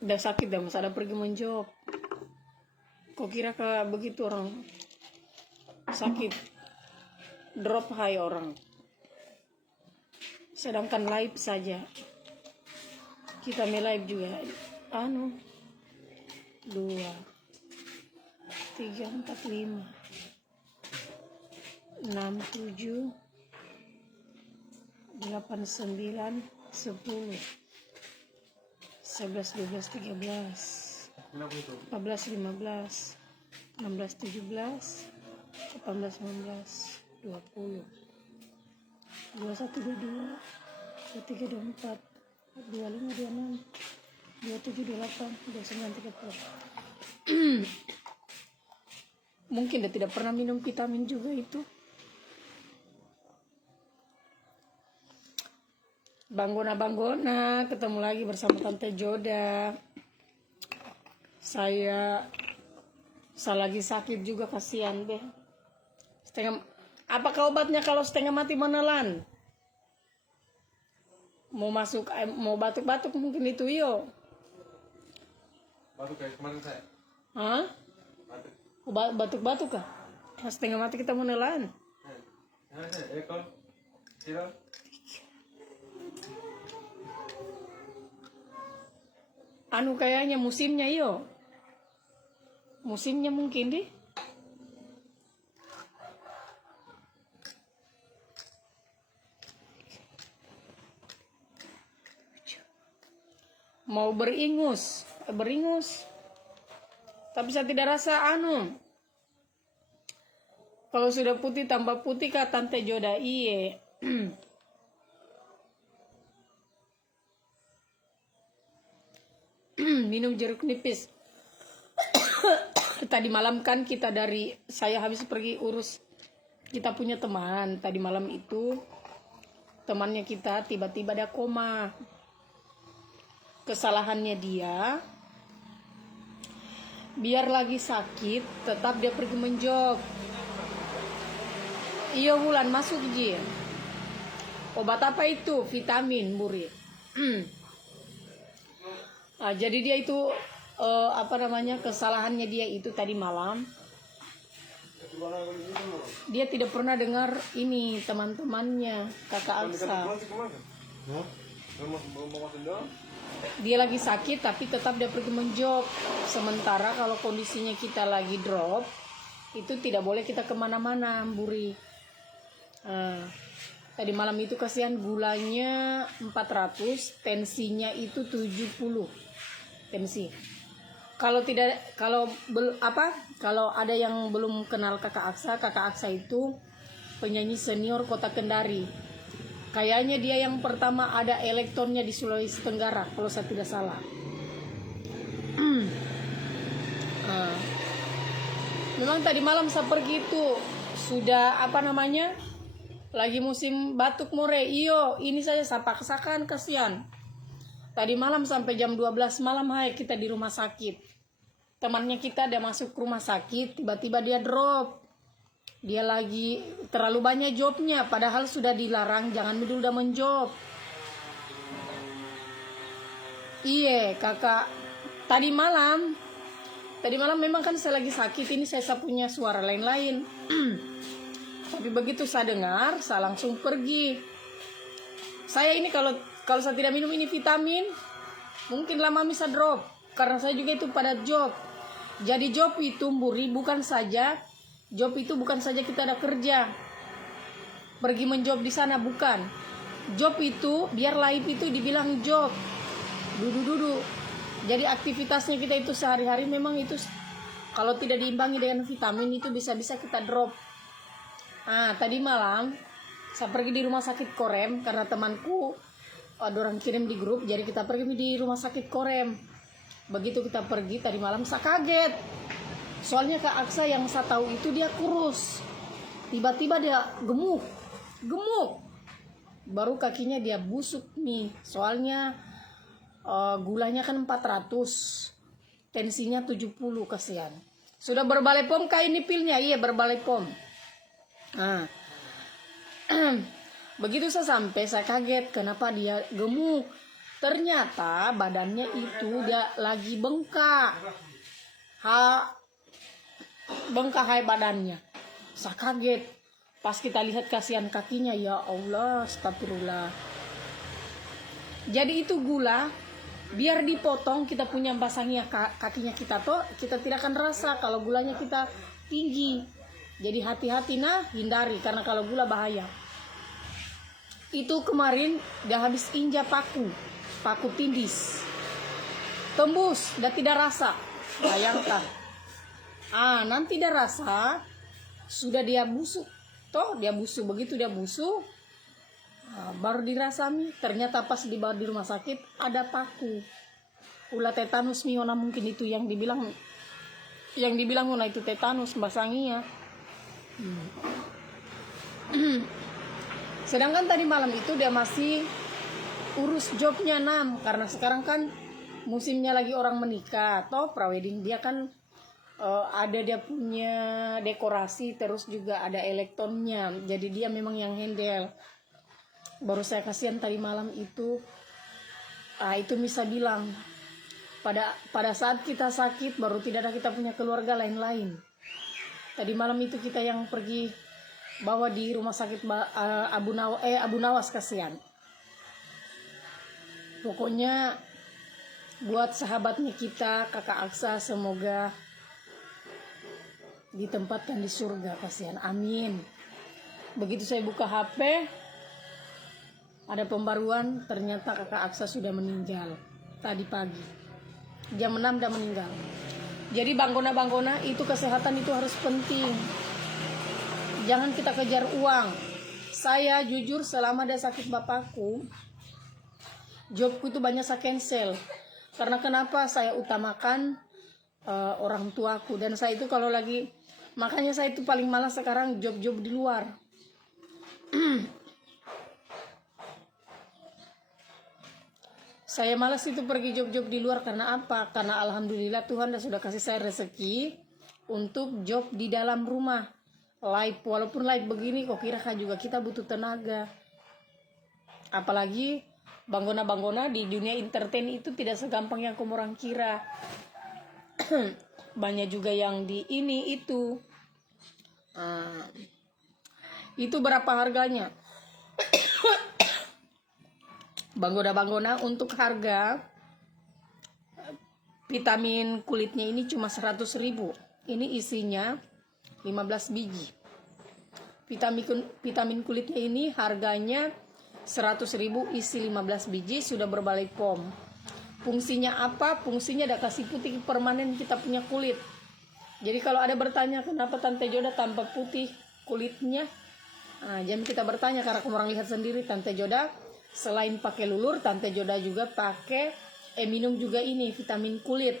Udah sakit dah, masa ada pergi menjawab. Kok kira ke begitu orang sakit drop high orang. Sedangkan live saja. Kita live juga. 2, 3, 4, 5, 6, 7, 8, 9, 10, 11, 12, 13, 14, 15, 16, 17, 18, 19, 20, 21, 22, 23, 24, 25, 26, 27, 28, 29, 30. Mungkin dia tidak pernah minum vitamin juga itu. Banggona, ketemu lagi bersama Tante Joda. Saya lagi sakit juga, kasihan deh. Apakah obatnya kalau setengah mati menelan? Mau batuk-batuk mungkin itu yo. Batuk kayak kemarin saya. Hah? Batuk-batuk kah? Setengah mati kita menelan. Kayaknya musimnya yo. Musimnya mungkin deh. Mau beringus. Tapi saya tidak rasa kalau sudah putih tambah putih kah Tante Joda, iye. Minum jeruk nipis. Tadi malam kan saya habis pergi urus, kita punya teman. Tadi malam itu temannya kita tiba-tiba dia koma. Kesalahannya dia, biar lagi sakit tetap dia pergi menjog. Iya bulan masuk ji. Obat apa itu? Vitamin muri. Jadi dia itu kesalahannya dia itu tadi malam. Dia tidak pernah dengar ini teman-temannya kakak Aksa. Dia lagi sakit tapi tetap dia pergi menjog. Sementara kalau kondisinya kita lagi drop, itu tidak boleh kita kemana-mana, Buri. Tadi malam itu kasihan gulanya 400, tensinya itu 70 tensi. Kalau ada yang belum kenal kakak Aksa itu penyanyi senior Kota Kendari. Kayaknya dia yang pertama ada elektronnya di Sulawesi Tenggara kalau saya tidak salah. Memang tadi malam saya pergi itu sudah lagi musim batuk more. Ini saya paksakan, kasihan. Tadi malam sampai jam 12 malam kita di rumah sakit. Temannya kita dia masuk rumah sakit, tiba-tiba dia drop. Dia lagi terlalu banyak jobnya, padahal sudah dilarang jangan udah menjob. Iya kakak, tadi malam memang kan saya lagi sakit, ini saya punya suara lain-lain. Tapi begitu saya dengar, saya langsung pergi. Saya ini kalau saya tidak minum ini vitamin, mungkin lama bisa drop. Karena saya juga itu pada job. Jadi job itu job itu bukan saja kita ada kerja, pergi menjob di sana, bukan. Job itu biar live itu dibilang job, duduk. Jadi aktivitasnya kita itu sehari-hari memang itu kalau tidak diimbangi dengan vitamin itu bisa kita drop. Tadi malam saya pergi di rumah sakit Korem karena temanku ada orang kirim di grup, jadi kita pergi di rumah sakit Korem. Begitu kita pergi tadi malam saya kaget. Soalnya Kak Aksa yang saya tahu itu dia kurus. Tiba-tiba dia gemuk. Baru kakinya dia busuk nih. Soalnya gulanya kan 400. Tensinya 70, kasihan. Sudah berbalai pom kah ini pilnya? Iya, berbalai pom. Begitu saya sampai, saya kaget kenapa dia gemuk. Ternyata badannya itu dia lagi bengkak. Bengkak hai badannya. Saya kaget. Pas kita lihat kasihan kakinya, ya Allah, astagfirullah. Jadi itu gula, biar dipotong kita punya basahnya kakinya kita toh, kita tidak akan rasa kalau gulanya kita tinggi. Jadi hati-hati hindari, karena kalau gula bahaya. Itu kemarin dia habis injak paku tindis, tembus, dia tidak rasa. Bayangkan, nanti dia rasa, sudah dia busuk, begitu dia busuk, baru dirasami. Ternyata pas dibawa di rumah sakit ada paku, ulah tetanus miona, mungkin itu yang dibilang Una itu tetanus basangia. Sedangkan tadi malam itu dia masih urus jobnya karena sekarang kan musimnya lagi orang menikah atau prawedding. Dia kan ada dia punya dekorasi, terus juga ada elektronnya, jadi dia memang yang handle. Baru saya kasihan tadi malam itu bisa bilang pada saat kita sakit baru tidak ada kita punya keluarga lain-lain. Tadi malam itu kita yang pergi bawa di rumah sakit Abu Nawas, kasihan. Pokoknya buat sahabatnya kita, Kakak Aksa, semoga ditempatkan di surga, kasihan. Amin. Begitu saya buka HP, ada pembaruan, ternyata Kakak Aksa sudah meninggal tadi pagi. Jam 6 udah meninggal. Jadi banggona itu kesehatan itu harus penting. Jangan kita kejar uang. Saya jujur selama ada sakit bapakku, jobku itu banyak saya cancel. Karena kenapa? Saya utamakan orang tuaku. Dan saya itu kalau lagi, makanya saya itu paling malas sekarang job-job di luar. Saya malas itu pergi job-job di luar. Karena apa? Karena alhamdulillah Tuhan sudah kasih saya rezeki untuk job di dalam rumah. Live, walaupun live begini kok kira juga kita butuh tenaga. Apalagi banggona di dunia entertain itu tidak segampang yang kamu orang kira. Banyak juga yang di ini itu. Itu berapa harganya? Banggona untuk harga vitamin kulitnya ini cuma 100.000. Ini isinya 15 biji. Vitamin kulitnya ini harganya 100.000, isi 15 biji, sudah berbalik pom. Fungsinya apa? Fungsinya ada kasih putih permanen kita punya kulit. Jadi kalau ada bertanya kenapa Tante Joda tampak putih kulitnya, jangan kita bertanya, karena kamu orang lihat sendiri Tante Joda selain pakai lulur, Tante Joda juga pakai minum juga ini vitamin kulit.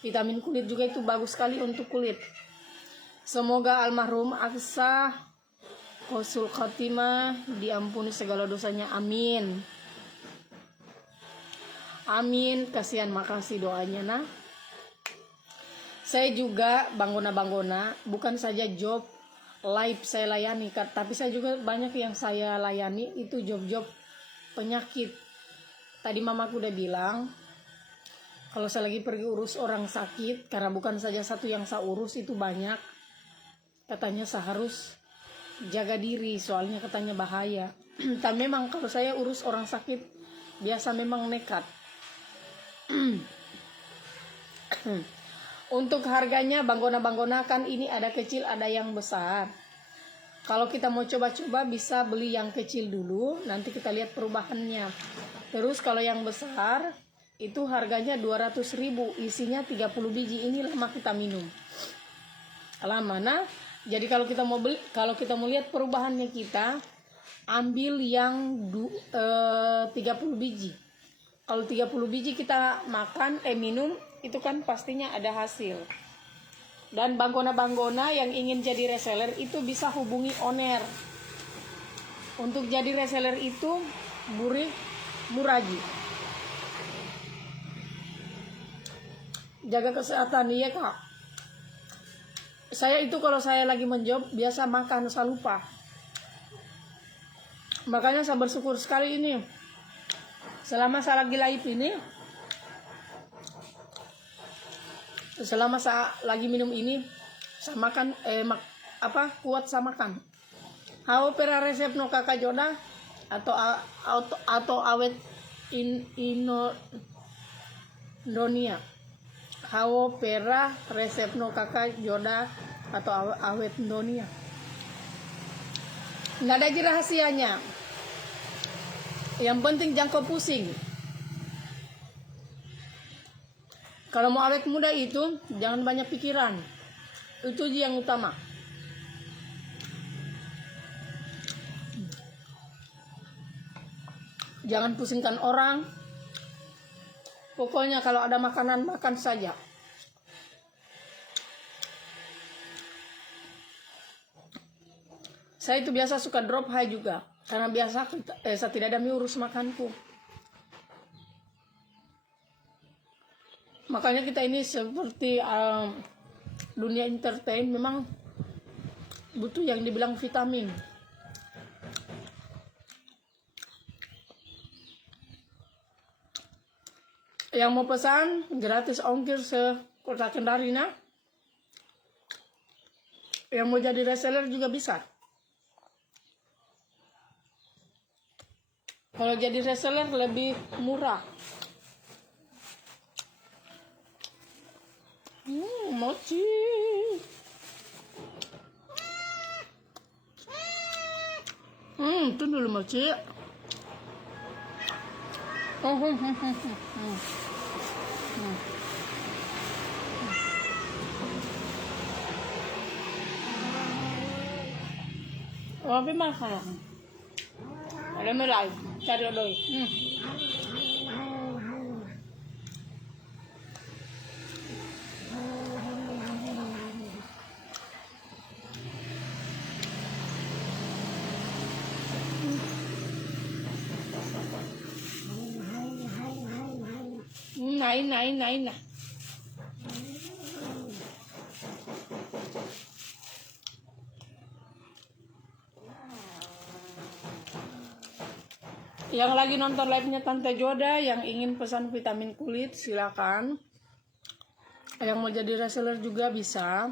Vitamin kulit juga itu bagus sekali untuk kulit. Semoga almarhum Aksa Husnul Khotimah diampuni segala dosanya, amin. Amin. Kasihan, makasih doanya Saya juga banggona bukan saja job live saya layani, tapi saya juga banyak yang saya layani itu job-job penyakit. Tadi mamaku udah bilang kalau saya lagi pergi urus orang sakit, karena bukan saja satu yang saya urus, itu banyak. Katanya saya harus jaga diri, soalnya katanya bahaya. Tapi memang kalau saya urus orang sakit biasa memang nekat. Untuk harganya banggona kan ini ada kecil ada yang besar. Kalau kita mau coba-coba bisa beli yang kecil dulu, nanti kita lihat perubahannya. Terus kalau yang besar itu harganya 200.000, isinya 30 biji. Ini lama kita minum. Lama Jadi kalau kita mau beli, kalau kita mau lihat perubahannya, kita ambil yang 30 biji. Kalau 30 biji kita makan minum, itu kan pastinya ada hasil. Dan banggona yang ingin jadi reseller itu bisa hubungi Oner. Untuk jadi reseller itu Muraji. Jaga kesehatan ya Kak. Saya itu kalau saya lagi menjob biasa makan, saya lupa. Makanya saya bersyukur sekali ini. Selama saya lagi live ini, selama saya lagi minum ini, saya makan kuat saya makan. Hao pera resep no kakak joda atau awet Indonesia. Hao pera resep no kakak joda atau awet Indonesia. Nggak ada rahasianya. Yang penting jangan pusing. Kalau mau awet muda itu jangan banyak pikiran. Itu yang utama. Jangan pusingkan orang. Pokoknya kalau ada makanan, makan saja. Saya itu biasa suka drop high juga. Karena biasa saya tidak ada urus makanku. Makanya kita ini seperti dunia entertain memang butuh yang dibilang vitamin. Yang mau pesan gratis ongkir se-Kota Kendari nah. Yang mau jadi reseller juga bisa. Kalau jadi reseller lebih murah. Mochi. Itu dulu mochi. Tapi mahal. Ada mulai cari doi. Nain. Yang lagi nonton live-nya Tante Joda yang ingin pesan vitamin kulit silakan. Yang mau jadi reseller juga bisa.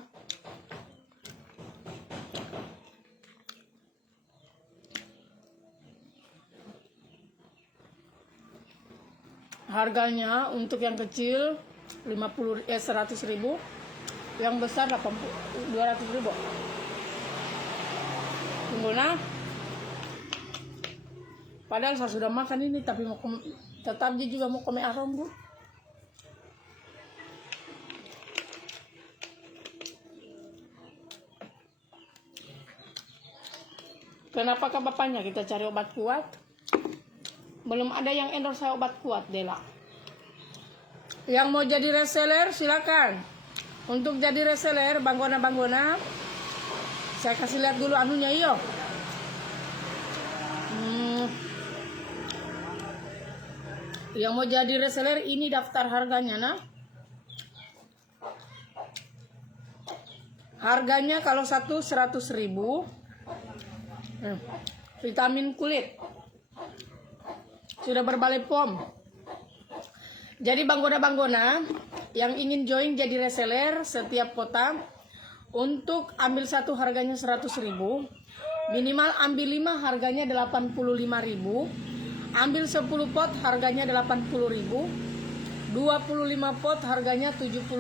Harganya untuk yang kecil 100.000, yang besar 200.000. Tunggu nah. Padahal saya sudah makan ini, tapi tetap dia juga mau komen arom bu. Kenapakah bapaknya kita cari obat kuat? Belum ada yang endorse saya obat kuat, Dela. Yang mau jadi reseller silakan. Untuk jadi reseller, banggona, saya kasih lihat dulu anunya iyo. Yang mau jadi reseller ini daftar harganya nah. Harganya kalau satu 100.000. Vitamin kulit. Sudah berbalai POM. Jadi banggona yang ingin join jadi reseller setiap kota, untuk ambil satu harganya 100.000, minimal ambil 5 harganya 85.000. Ambil 10 pot harganya 80.000, 25 pot harganya 75.000,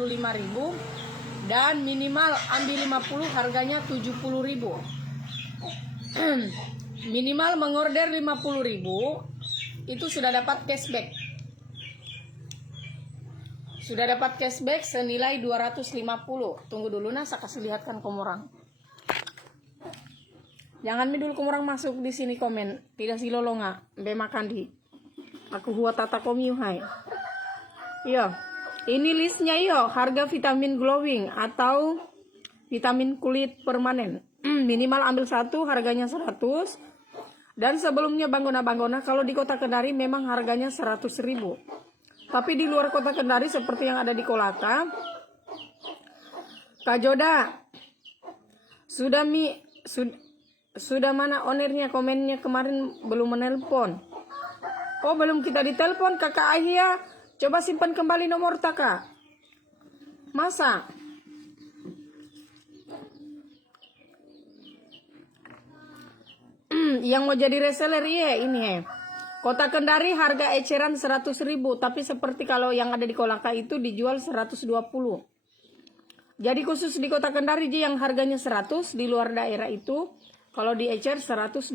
dan minimal ambil 50 harganya 70.000. Minimal mengorder 50.000 itu sudah dapat cashback. Sudah dapat cashback senilai 250. Tunggu dulu nah, saya kasih lihatkan komorang. Jangan dulu komorang masuk di sini komen. Tidak silolonga, be makan di. Aku buat tata komiu hai. Iya. Ini listnya yo, harga vitamin glowing atau vitamin kulit permanen. Minimal ambil satu harganya 100. Dan sebelumnya banggona kalau di Kota Kendari memang harganya 100.000. Tapi di luar Kota Kendari seperti yang ada di Kolaka, Kak Joda, sudah mana ownernya, komennya kemarin belum menelpon. Oh, belum kita ditelepon Kakak Ahia. Coba simpan kembali nomor Kak. Masa? Yang mau jadi reseller ini. Kota Kendari harga eceran 100.000, tapi seperti kalau yang ada di Kolaka itu dijual 120. Jadi khusus di Kota Kendari yang harganya 100, di luar daerah itu kalau di ecer 120.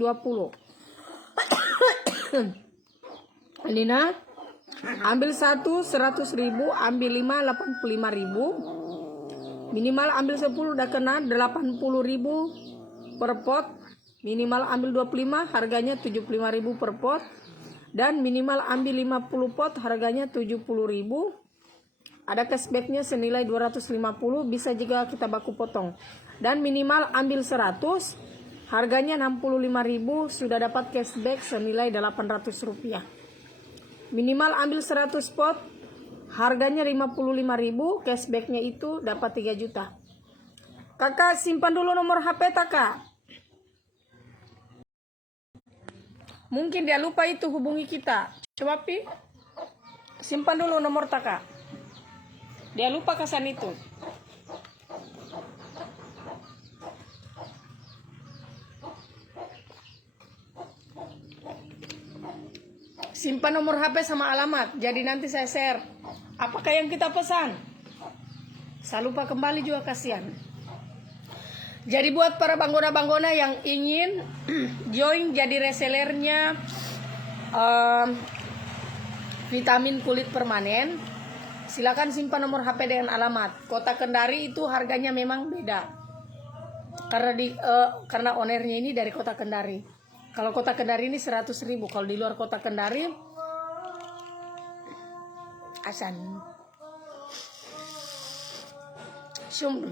Lina, ambil 100.000, ambil 5 85.000. Minimal ambil 10 udah kena 80.000 per pot. Minimal ambil 25 harganya 75.000 per pot. Dan minimal ambil 50 pot harganya 70.000. Ada cashbacknya senilai 250, bisa juga kita baku potong. Dan minimal ambil 100 harganya 65.000, sudah dapat cashback senilai 800 rupiah. Minimal ambil 100 pot harganya 55.000, cashbacknya itu dapat 3 juta. Kakak simpan dulu nomor HP Kak. Mungkin dia lupa itu hubungi kita. Coba Pi, simpan dulu nomor Kak. Dia lupa kesan itu. Simpan nomor HP sama alamat. Jadi nanti saya share. Apakah yang kita pesan? Saya lupa kembali juga, kasihan. Jadi buat para banggona-banggona yang ingin join jadi resellernya vitamin kulit permanen, silakan simpan nomor HP dengan alamat. Kota Kendari itu harganya memang beda. Karena ownernya ini dari Kota Kendari. Kalau Kota Kendari ini 100.000, kalau di luar Kota Kendari asan. Sum.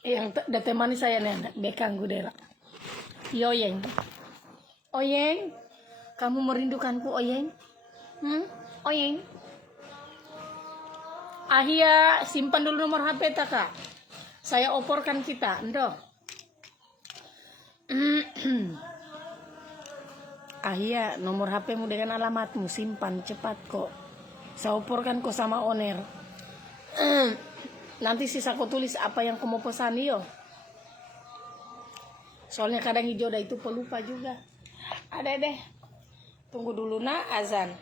Yang temani saya nih, bekang gudera. Oyeng. Oyeng, kamu merindukanku Oyeng? Oyeng. Ahia, simpan dulu nomor HP Kak. Saya oporkan kita, endo. Ahia, nomor HPmu dengan alamatmu simpan cepat kok. Saya oporkan kok sama owner. Nanti sisa aku tulis apa yang kamu pesan yo. Soalnya kadang hijau itu pelupa juga. Ada deh. Tunggu dulu azan.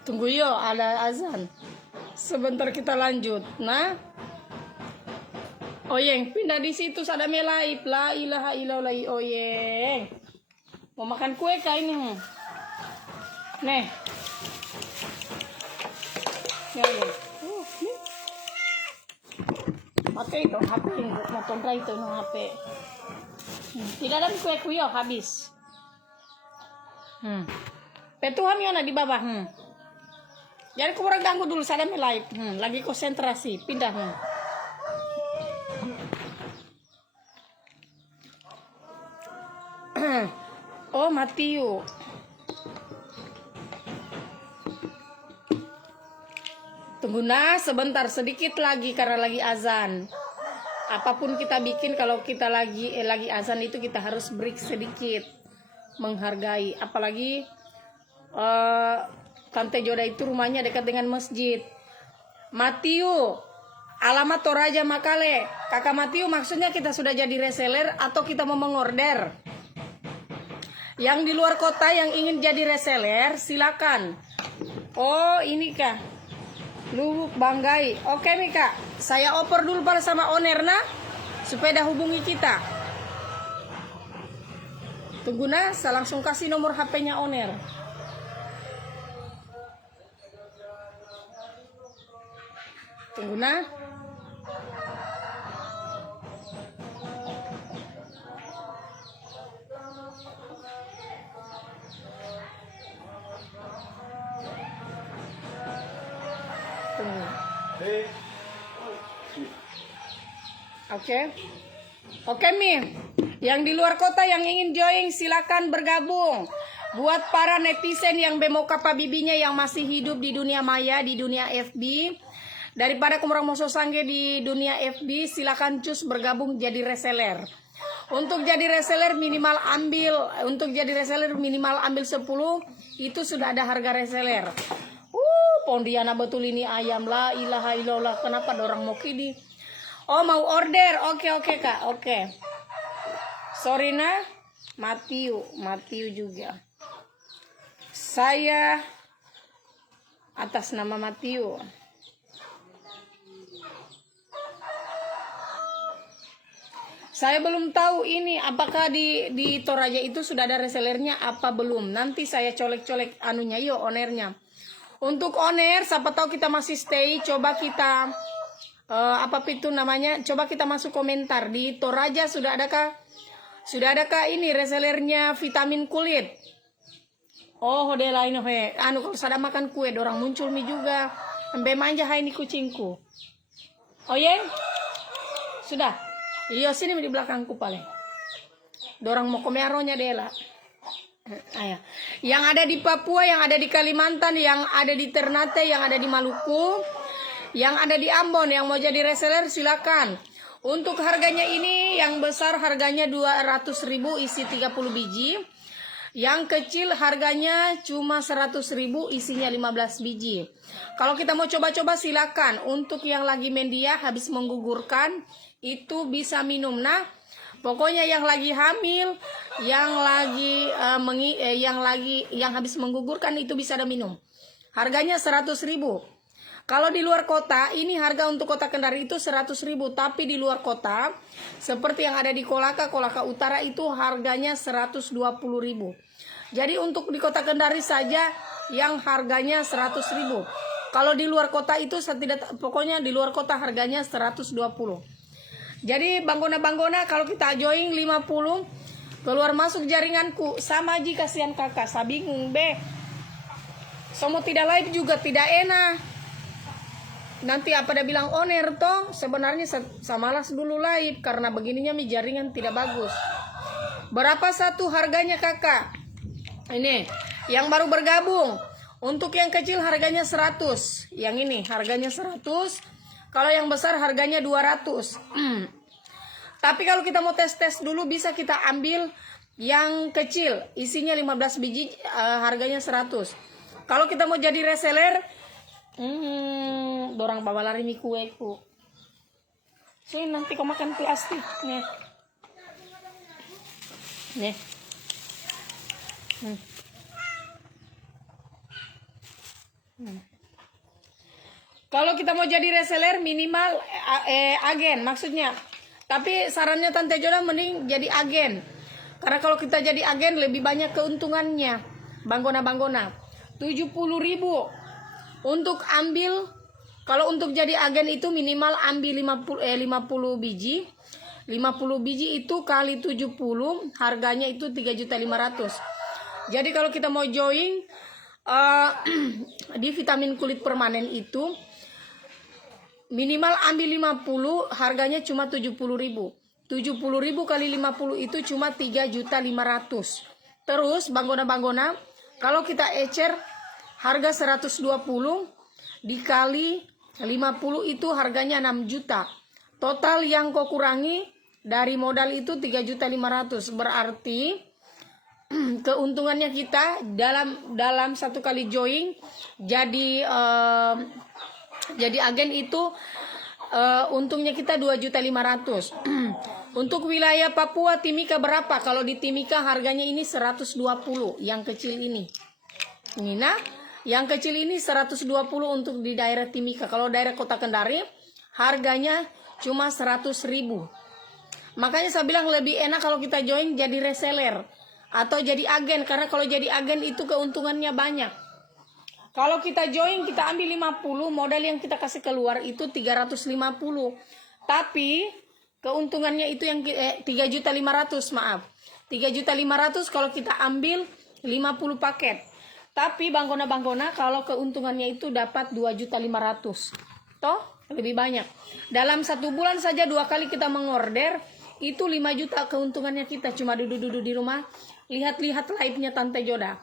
Tunggu yo, ada azan. Sebentar kita lanjut. Nah, Oyeng, pindah di situ ada melaip. La ilaha illallah. Oyeng, mau makan kue kah ini? Nih. Ya, ya. Nih. Pakai dong HP yang motor itu no HP. Tidak ada kue kuyo habis. Petuhan yana di bawah. Jadi kurang ganggu dulu, saya live. Lagi konsentrasi, pindah. Oh, Matiu. Tunggu sebentar sedikit lagi karena lagi azan. Apapun kita bikin kalau kita lagi azan itu kita harus break sedikit, menghargai. Apalagi Tante Joda itu rumahnya dekat dengan masjid. Matiu, alamat Toraja Makale. Kakak Matiu, maksudnya kita sudah jadi reseller atau kita mau mengorder? Yang di luar kota yang ingin jadi reseller, silakan. Oh, ini kah? Lu Banggai. Oke nih Kak, saya oper dulu pada sama owner supaya dah hubungi kita. Tunggu saya langsung kasih nomor HP-nya owner. Tunggu nah. Tunggu. Oke Mi, yang di luar kota yang ingin join silakan bergabung. Buat para netizen yang bemoka pabibinya yang masih hidup di dunia maya, di dunia FB, daripada kumurang moso sangge di dunia FB, silakan cus bergabung jadi reseller. Untuk jadi reseller minimal ambil 10, itu sudah ada harga reseller. Pondiana betul ini ayam, la ilaha illallah, kenapa orang mau kini? Oh mau order, oke Kak, oke. Sorry nah, Matiu juga. Saya atas nama Matiu. Saya belum tahu ini apakah di Toraja itu sudah ada resellernya apa belum. Nanti saya colek-colek anunya yo ownernya. Untuk owner, siapa tahu kita masih stay, coba kita apa itu namanya? Coba kita masuk komentar di Toraja sudah adakah ini resellernya vitamin kulit? Oh, de lain he. Anu kalau sada makan kue, orang muncul mi juga. Sampai manja hai ini kucingku. Oh ye? Sudah. Iya sini di belakangku paling. Dorang mau komeronya dela. Ayo. Yang ada di Papua, yang ada di Kalimantan, yang ada di Ternate, yang ada di Maluku, yang ada di Ambon, yang mau jadi reseller silakan. Untuk harganya ini yang besar harganya 200.000 isi 30 biji. Yang kecil harganya cuma 100.000 isinya 15 biji. Kalau kita mau coba-coba silakan. Untuk yang lagi mendia habis menggugurkan itu bisa minum. Nah, pokoknya yang lagi hamil, yang habis menggugurkan itu bisa ada minum. Harganya 100.000. Kalau di luar kota, ini harga untuk kota Kendari itu 100.000. Tapi di luar kota, seperti yang ada di Kolaka Utara itu harganya 120.000. Jadi untuk di kota Kendari saja yang harganya 100.000. Kalau di luar kota itu pokoknya di luar kota harganya 120. Jadi banggona kalau kita join 50, keluar masuk jaringanku sama aja kasihan kakak. Saya bingung be. Somo tidak live juga tidak enak. Nanti apa dia bilang owner toh, sebenarnya saya malas dulu live karena begininya mi jaringan tidak bagus. Berapa satu harganya kakak? Ini yang baru bergabung. Untuk yang kecil harganya 100. Yang ini harganya 100. Kalau yang besar harganya 200. Tapi kalau kita mau tes dulu bisa kita ambil yang kecil, isinya 15 biji, harganya 100. Kalau kita mau jadi reseller, dorang bawa lari mi kueku. So nanti kau makan plastik nih. Nih. Kalau kita mau jadi reseller minimal agen maksudnya. Tapi sarannya Tante Joda mending jadi agen. Karena kalau kita jadi agen lebih banyak keuntungannya. Banggona 70.000 untuk ambil. Kalau untuk jadi agen itu minimal ambil 50 biji. 50 biji itu kali 70 harganya itu 3.500.000. Jadi kalau kita mau join di vitamin kulit permanen itu minimal ambil 50, harganya cuma 70.000. 70.000 kali 50 itu cuma 3.500.000. Terus banggona kalau kita ecer harga 120 dikali 50 itu harganya 6 juta. Total yang kau kurangi dari modal itu 3.500.000. Berarti keuntungannya kita dalam satu kali join jadi agen itu untungnya kita 2.500.000. Untuk wilayah Papua Timika berapa? Kalau di Timika harganya ini 120 yang kecil ini. Nah, yang kecil ini 120 untuk di daerah Timika. Kalau daerah Kota Kendari harganya cuma 100.000. Makanya saya bilang lebih enak kalau kita join jadi reseller atau jadi agen, karena kalau jadi agen itu keuntungannya banyak. Kalau kita join, kita ambil 50, modal yang kita kasih keluar itu 350. Tapi keuntungannya itu yang 3.500.000, maaf. 3.500.000 kalau kita ambil 50 paket. Tapi Bangkona kalau keuntungannya itu dapat 2.500.000. Toh, lebih banyak. Dalam 1 bulan saja 2 kali kita mengorder, itu 5 juta keuntungannya kita. Cuma duduk-duduk di rumah, lihat-lihat live-nya Tante Joda.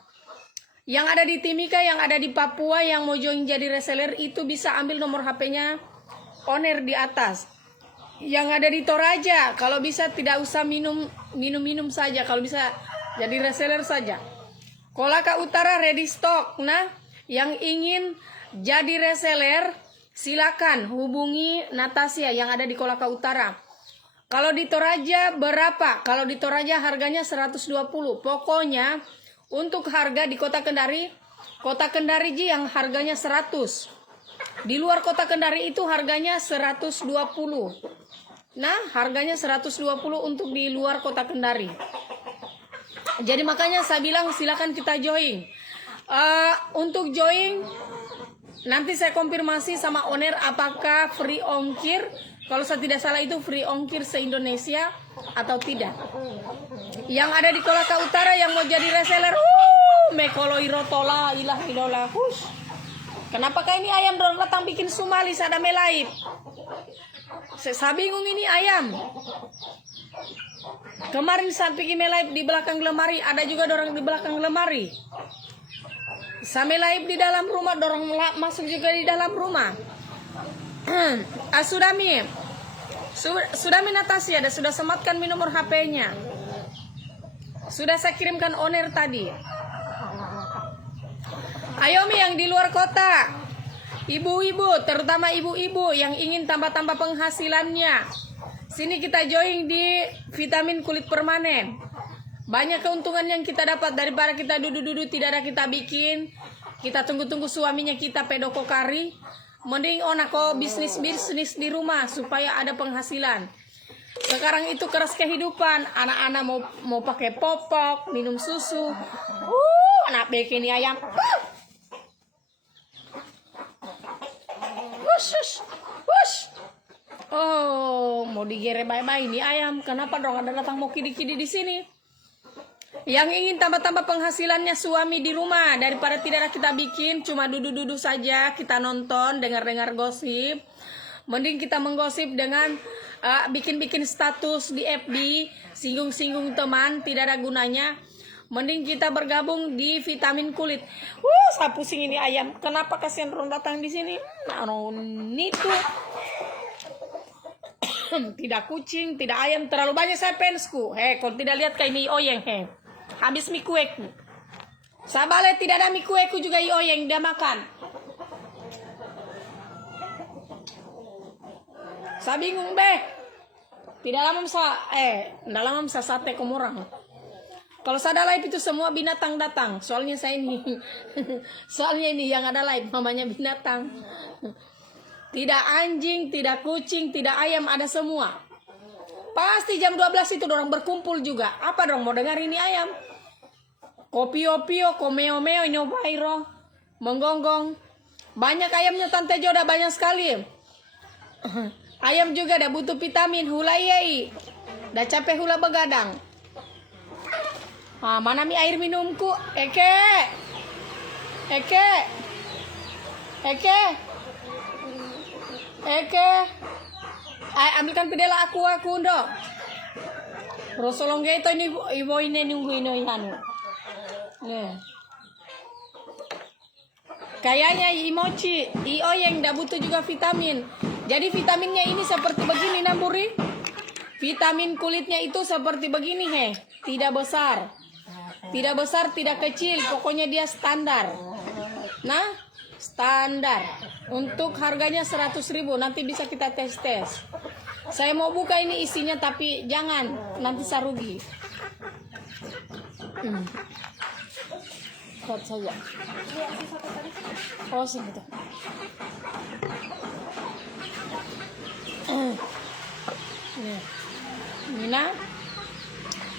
Yang ada di Timika, yang ada di Papua, yang mau join jadi reseller, itu bisa ambil nomor HP-nya owner di atas. Yang ada di Toraja, kalau bisa tidak usah minum saja, kalau bisa jadi reseller saja. Kolaka Utara ready stock. Nah, yang ingin jadi reseller, silakan hubungi Natasha yang ada di Kolaka Utara. Kalau di Toraja berapa? Kalau di Toraja harganya 120. Pokoknya untuk harga di Kota Kendari Ji yang harganya 100. Di luar Kota Kendari itu harganya 120. Nah, harganya 120 untuk di luar Kota Kendari. Jadi makanya saya bilang silakan kita join. Untuk join nanti saya konfirmasi sama owner apakah free ongkir. Kalau saya tidak salah itu free ongkir se-Indonesia atau tidak. Yang ada di Kolaka Utara yang mau jadi reseller, mekolo irotola ilah idola. Kenapa kayak ini ayam dorong datang bikin sumali sada melaip? Saya bingung ini ayam. Kemarin saat pergi melaip di belakang lemari, ada juga dorong di belakang lemari. Saya melaip di dalam rumah, dorong masuk juga di dalam rumah. Sudami Natasha ada, sudah sematkan nomor HP-nya. Sudah saya kirimkan owner tadi. Ayo Mi yang di luar kota, ibu-ibu, terutama ibu-ibu yang ingin tambah-tambah penghasilannya, sini kita join di vitamin kulit permanen. Banyak keuntungan yang kita dapat daripada kita duduk-duduk tidak ada kita bikin. Kita tunggu-tunggu suaminya kita pedoko kari. Mending onako bisnis di rumah supaya ada penghasilan. Sekarang itu keras kehidupan. Anak-anak mau pakai popok, minum susu. Anak bikin ayam. Oh, mau digere bye-bye ini ayam. Kenapa dong ada datang mau kidi-kidi di sini? Yang ingin tambah-tambah penghasilannya suami di rumah, daripada tidak kita bikin, cuma duduk-duduk saja, kita nonton, dengar-dengar gosip. Mending kita menggosip dengan bikin-bikin status di FB, singgung-singgung teman, tidak ada gunanya. Mending kita bergabung di vitamin kulit. Saya pusing ini ayam. Kenapa kasihan orang datang di sini? Nah, itu tidak kucing, tidak ayam, terlalu banyak saya fansku. Kalau tidak lihat kayak ini oyeng, habis mie kueku. Sabale tidak ada mie kueku juga oyeng dia makan. Saya bingung Tidak lama bisa sate komorang. Kalau saya ada live itu semua binatang datang. Soalnya saya ini soalnya ini yang ada live namanya binatang. Tidak anjing, tidak kucing, tidak ayam, ada semua. Pasti jam 12 itu orang berkumpul juga. Apa dong mau dengar ini ayam? Kopio-pio, komeo-meo, inobairo, menggonggong. Banyak ayamnya Tante Joda, banyak sekali. Ayam juga ada butuh vitamin, hulayai. Dah capek hula begadang. Mana mi air minumku? Eke. Ambilkan pedela aku ndo. Rosolongge itu ini ibu ini nunggu ini hanu. Kayaknya imochi, yang dah butuh juga vitamin. Jadi vitaminnya ini seperti begini Namburi. Vitamin kulitnya itu seperti begini tidak besar. Tidak besar, tidak kecil, pokoknya dia standar. Nah, standar. Untuk harganya 100.000, nanti bisa kita tes. Saya mau buka ini isinya tapi jangan, nanti saya rugi. Kuat saja. Oh, sini tuh.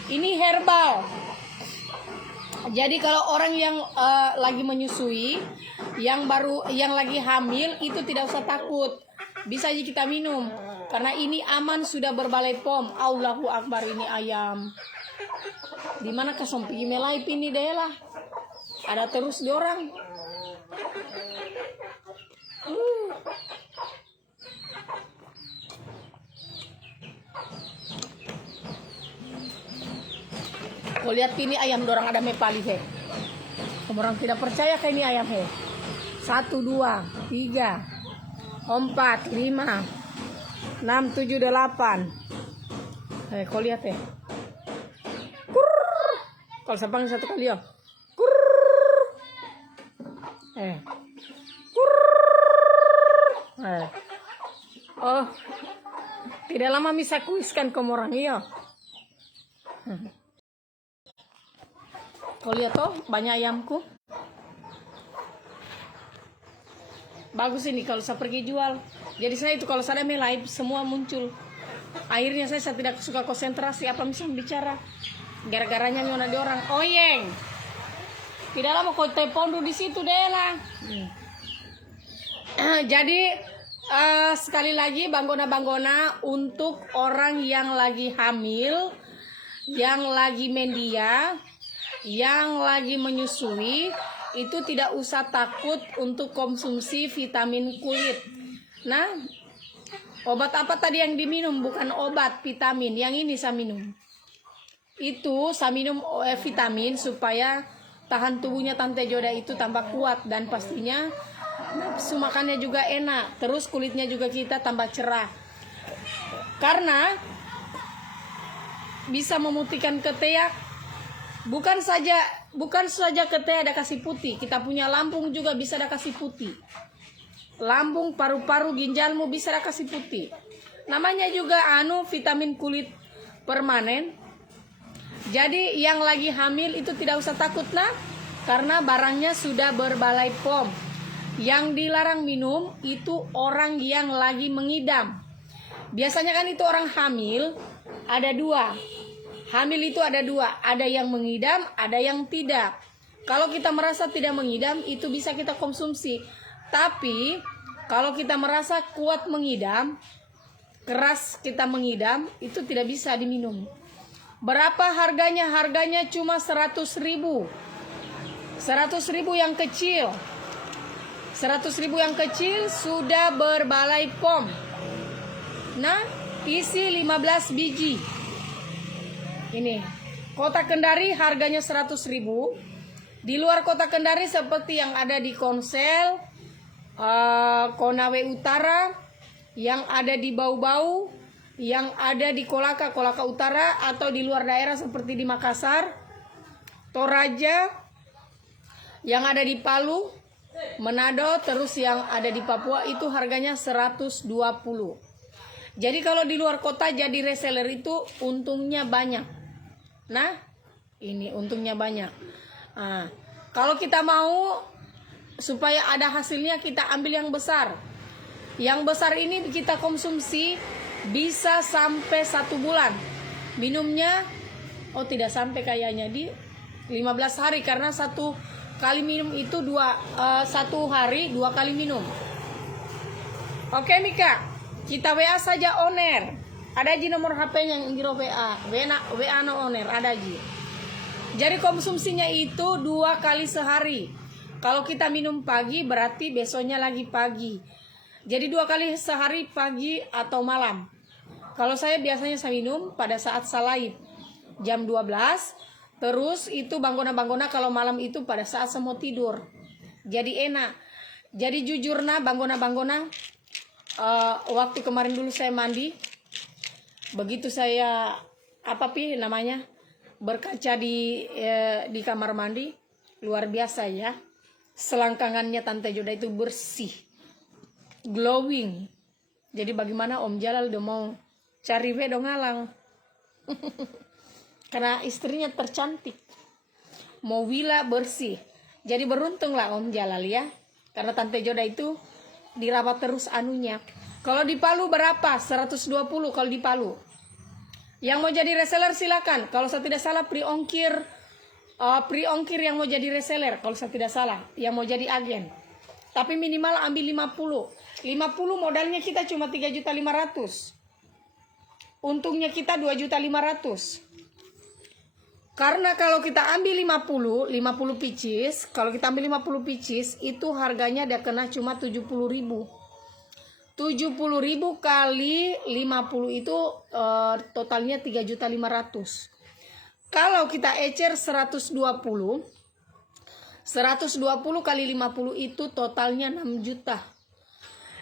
Ini herbal. Jadi kalau orang yang lagi menyusui, yang lagi hamil itu tidak usah takut, bisa aja kita minum karena ini aman, sudah berbalai POM. Allahu Akbar, ini ayam. Di mana kasompi melai ini deh lah. Ada terus diorang. Kau lihat ini ayam dorang ada mepali he. Orang tidak percaya kayak ini ayam he. 1, 2, 3, 4, 5, 6, 7, 8. Kau lihat he. Kalau sapang satu kali ya. Oh, tidak lama bisa kuiskan kamu orang iya. Kau lihat toh banyak ayamku. Bagus ini kalau saya pergi jual. Jadi saya itu kalau saya live semua muncul. Akhirnya saya tidak suka konsentrasi apa misalnya bicara. Gara-garanya nyona di orang. Oyeng. Tidak lama kau telepon di situ deh lah. Jadi sekali lagi banggona-banggona untuk orang yang lagi hamil, yang lagi mendia, yang lagi menyusui, itu tidak usah takut untuk konsumsi vitamin kulit. Nah, obat apa tadi yang diminum? Bukan obat, vitamin. Yang ini saya minum. Itu saya minum vitamin supaya tahan tubuhnya Tante Joda itu tambah kuat dan pastinya nafsu makannya juga enak. Terus kulitnya juga kita tambah cerah. Karena bisa memutihkan ketiak. Bukan saja ketiak ada kasih putih, kita punya lambung juga bisa ada kasih putih. Lambung, paru-paru, ginjalmu bisa ada kasih putih. Namanya juga vitamin kulit permanen. Jadi yang lagi hamil itu tidak usah takut nah, karena barangnya sudah berbalai POM. Yang dilarang minum itu orang yang lagi mengidam. Biasanya kan itu orang hamil ada 2. Hamil itu ada 2, ada yang mengidam, ada yang tidak. Kalau kita merasa tidak mengidam, itu bisa kita konsumsi. Tapi kalau kita merasa kuat mengidam, keras kita mengidam, itu tidak bisa diminum. Berapa harganya? Harganya cuma 100.000. 100.000 yang kecil. 100.000 yang kecil sudah berbalai POM. Nah, isi 15 biji. Ini Kota Kendari harganya 100.000. Di luar Kota Kendari seperti yang ada di Konsel, Konawe Utara, yang ada di Bau-Bau, yang ada di Kolaka Utara, atau di luar daerah seperti di Makassar, Toraja, yang ada di Palu, Manado, terus yang ada di Papua itu harganya 120. Jadi kalau di luar kota jadi reseller itu untungnya banyak. Nah, ini untungnya banyak. Nah, kalau kita mau supaya ada hasilnya, kita ambil yang besar. Yang besar ini kita konsumsi bisa sampai 1 bulan. Minumnya tidak sampai kayaknya di 15 hari karena 1 kali minum itu 1 hari 2 kali minum. Oke Mika, kita WA saja owner. Ada ji nomor HP-nya yang ngiro WA no owner ada ji. Jadi konsumsinya itu 2 kali sehari. Kalau kita minum pagi berarti besoknya lagi pagi. Jadi 2 kali sehari, pagi atau malam. Kalau saya biasanya saya minum pada saat salaib jam 12. Terus itu banggona-banggona kalau malam itu pada saat saya mau tidur. Jadi enak. Jadi jujur nah banggona-banggona, waktu kemarin dulu saya mandi. Begitu saya berkaca di kamar mandi, luar biasa ya. Selangkangannya Tante Joda itu bersih, glowing. Jadi bagaimana Om Jalal udah mau cari dong ngalang. Karena istrinya tercantik, mau wila bersih. Jadi beruntunglah Om Jalal ya, karena Tante Joda itu dirawat terus anunya. Kalau di Palu berapa? 120 kalau di Palu. Yang mau jadi reseller silakan. Kalau saya tidak salah free ongkir yang mau jadi reseller. Kalau saya tidak salah, yang mau jadi agen. Tapi minimal ambil 50. 50 modalnya kita cuma 3.500.000. Untungnya kita 2.500.000. Karena kalau kita ambil 50 pieces, kalau kita ambil 50 pieces itu harganya dia kena cuma 70.000. 70.000 kali 50 itu totalnya 3.500.000. Kalau kita ecer 120 kali 50 itu totalnya 6 juta.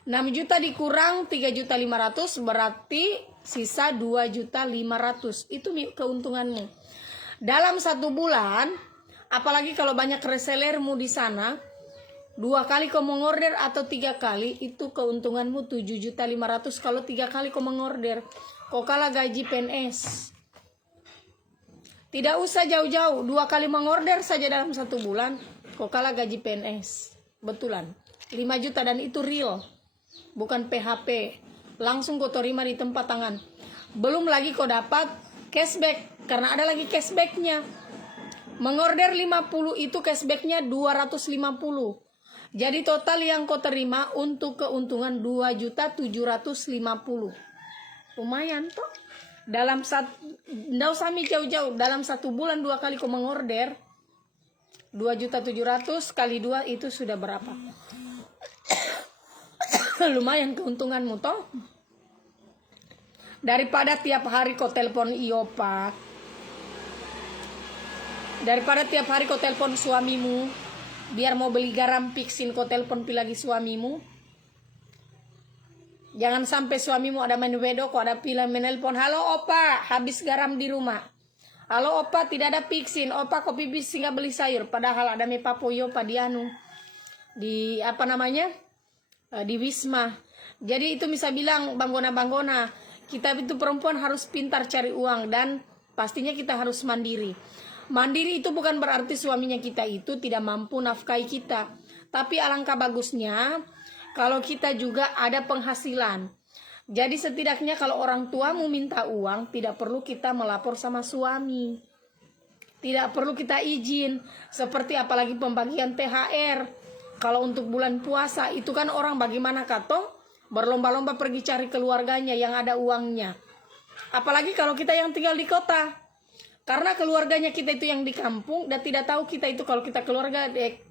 6 juta dikurang 3.500.000 berarti sisa 2.500.000. Itu keuntunganmu. Dalam 1 bulan, apalagi kalau banyak resellermu di sana, 2 kali kau mengorder atau 3 kali, itu keuntunganmu 7.500.000 kalau 3 kali kau mengorder. Kau kalah gaji PNS. Tidak usah jauh-jauh, 2 kali mengorder saja dalam 1 bulan, kau kalah gaji PNS. Betulan, 5 juta dan itu real, bukan PHP. Langsung kau terima di tempat tangan. Belum lagi kau dapat cashback, karena ada lagi cashbacknya. Mengorder 50 itu cashbacknya 250. Jadi total yang kau terima untuk keuntungan 2.750.000. Lumayan toh. Dalam nggak usah jauh-jauh, dalam 1 bulan 2 kali kau mengorder 2.700.000 kali 2 itu sudah berapa? Lumayan keuntunganmu toh. Daripada tiap hari kau telepon Iopa, daripada tiap hari kau telepon suamimu biar mau beli garam fixin, kau telepon lagi suamimu. Jangan sampai suamimu ada main wedo, kau ada pila menelpon, halo opa, habis garam di rumah. Halo opa, tidak ada fixin, opa kopi bis nggak beli sayur, padahal ada me papo Iopa di di apa namanya, di Wisma. Jadi itu bisa bilang banggona, kita itu perempuan harus pintar cari uang dan pastinya kita harus mandiri. Mandiri itu bukan berarti suaminya kita itu tidak mampu nafkahi kita. Tapi alangkah bagusnya kalau kita juga ada penghasilan. Jadi setidaknya kalau orang tuamu minta uang, tidak perlu kita melapor sama suami. Tidak perlu kita izin. Seperti apalagi pembagian THR. Kalau untuk bulan puasa itu kan orang bagaimana kato? Berlomba-lomba pergi cari keluarganya yang ada uangnya. Apalagi kalau kita yang tinggal di kota. Karena keluarganya kita itu yang di kampung dan tidak tahu kita itu kalau kita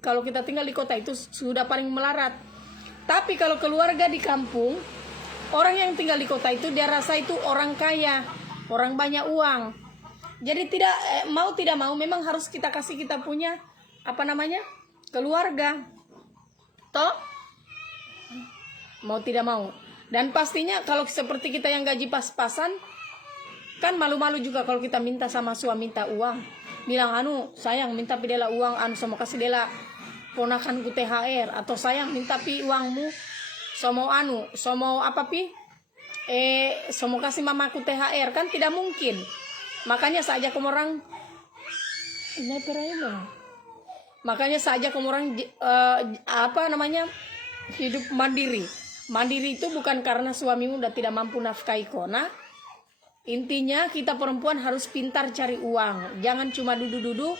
kalau kita tinggal di kota itu sudah paling melarat. Tapi kalau keluarga di kampung, orang yang tinggal di kota itu dia rasa itu orang kaya, orang banyak uang. Jadi tidak mau memang harus kita kasih kita punya keluarga. Toh? Mau tidak mau. Dan pastinya kalau seperti kita yang gaji pas-pasan, kan malu-malu juga kalau kita minta sama suami minta uang. Bilang sayang minta pidela uang sama kasih dela ponakanku THR, atau sayang minta pi uangmu somo apa pi somo kasih mamaku THR, kan tidak mungkin. Makanya saja kamu orang makanya saja kamu orang hidup mandiri. Mandiri itu bukan karena suamimu udah tidak mampu nafkahi kona. Intinya kita perempuan harus pintar cari uang. Jangan cuma duduk-duduk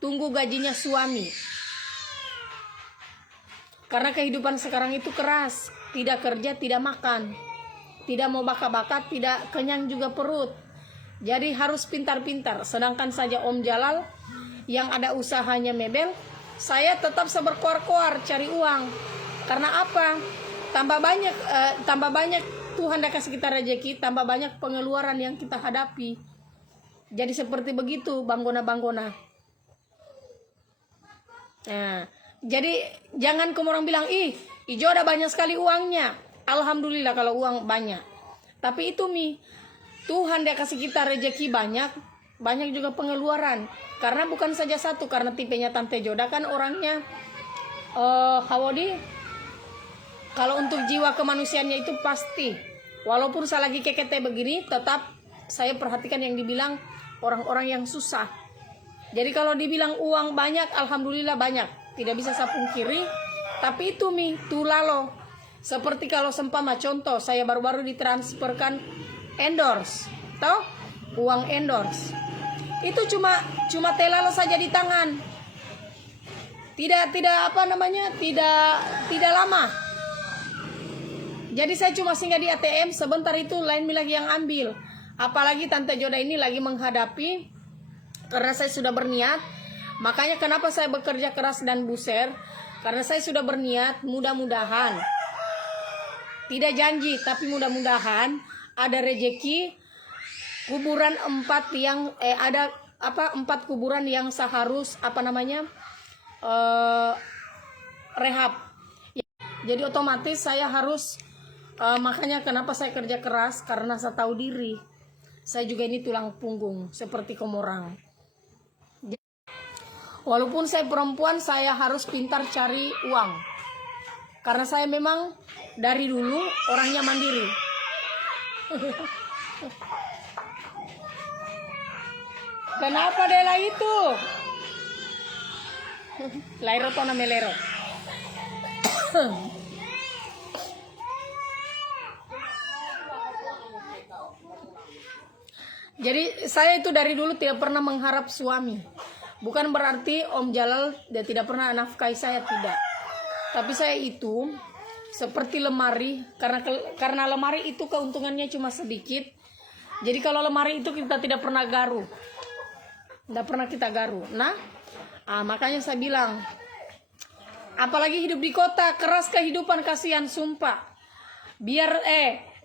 tunggu gajinya suami. Karena kehidupan sekarang itu keras. Tidak kerja, tidak makan. Tidak mau baka-baka, tidak kenyang juga perut. Jadi harus pintar-pintar. Sedangkan saja Om Jalal yang ada usahanya mebel, saya tetap seberkoar-koar cari uang. Karena apa? Tambah banyak Tuhan dah kasih kita rezeki, tambah banyak pengeluaran yang kita hadapi. Jadi seperti begitu banggona-banggona. Nah, jadi jangan kamu orang bilang, Ijo ada banyak sekali uangnya. Alhamdulillah kalau uang banyak. Tapi itu Tuhan dia kasih kita rezeki banyak juga pengeluaran. Karena bukan saja satu, karena tipenya Tante Joda kan orangnya Hawodi. Kalau untuk jiwa kemanusiaannya itu pasti. Walaupun saya lagi kekete begini, tetap saya perhatikan yang dibilang orang-orang yang susah. Jadi kalau dibilang uang banyak, alhamdulillah banyak. Tidak bisa saya pungkiri. Tapi itu tulalo. Seperti kalau sempama contoh, saya baru-baru ditransferkan endorse. Tahu? Uang endorse. Itu cuma telalo saja di tangan. tidak apa namanya, tidak lama. Jadi saya cuma singgah di ATM, sebentar itu lain lagi yang ambil. Apalagi Tante Joda ini lagi menghadapi, karena saya sudah berniat. Makanya kenapa saya bekerja keras dan buser, karena saya sudah berniat, mudah-mudahan, tidak janji tapi mudah-mudahan ada rejeki kuburan 4 yang ada 4 kuburan yang seharus rehab. Jadi otomatis saya harus makanya kenapa saya kerja keras, karena saya tahu diri saya juga ini tulang punggung seperti kamu orang. Walaupun saya perempuan, saya harus pintar cari uang, karena saya memang dari dulu orangnya mandiri. Kenapa Dela itu? Lairo to na melero. Jadi saya itu dari dulu tidak pernah mengharap suami. Bukan berarti Om Jalal dia tidak pernah nafkahi saya, tidak. Tapi saya itu seperti lemari, karena lemari itu keuntungannya cuma sedikit. Jadi kalau lemari itu kita tidak pernah garu. Tidak pernah kita garu. Nah, makanya saya bilang, apalagi hidup di kota, keras kehidupan, kasihan, sumpah. Biar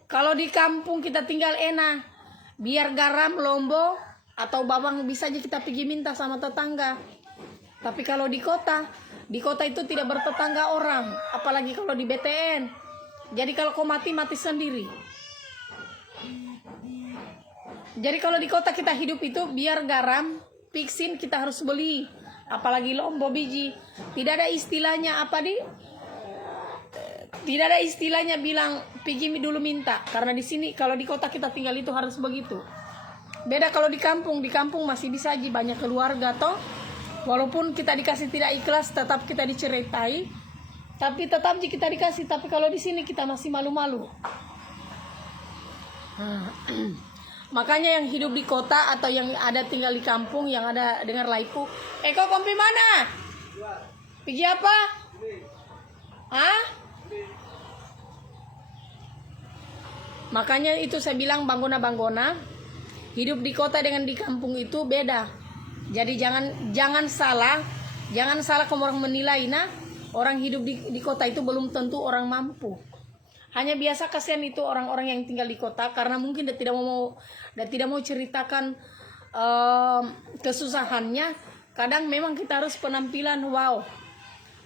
kalau di kampung kita tinggal enak, biar garam, lombo, atau bawang bisa aja kita pergi minta sama tetangga. Tapi kalau di kota itu tidak bertetangga orang, apalagi kalau di BTN. Jadi kalau kau mati sendiri. Jadi kalau di kota kita hidup itu biar garam, piksin kita harus beli, apalagi lombo biji. Tidak ada istilahnya tidak ada istilahnya bilang pergi dulu minta, karena di sini kalau di kota kita tinggal itu harus begitu. Beda kalau di kampung masih bisa aja banyak keluarga toh. Walaupun kita dikasih tidak ikhlas, tetap kita diceritai, tapi tetap kita dikasih. Tapi kalau di sini kita masih malu-malu. Makanya yang hidup di kota atau yang ada tinggal di kampung, yang ada dengar laipu, kau kompi mana? Pergi apa? Hah? Makanya itu saya bilang banggona, hidup di kota dengan di kampung itu beda. Jadi jangan salah kamu orang menilai. Nah, orang hidup di kota itu belum tentu orang mampu. Hanya biasa kasihan itu orang-orang yang tinggal di kota, karena mungkin dia tidak mau ceritakan kesusahannya. Kadang memang kita harus penampilan wow,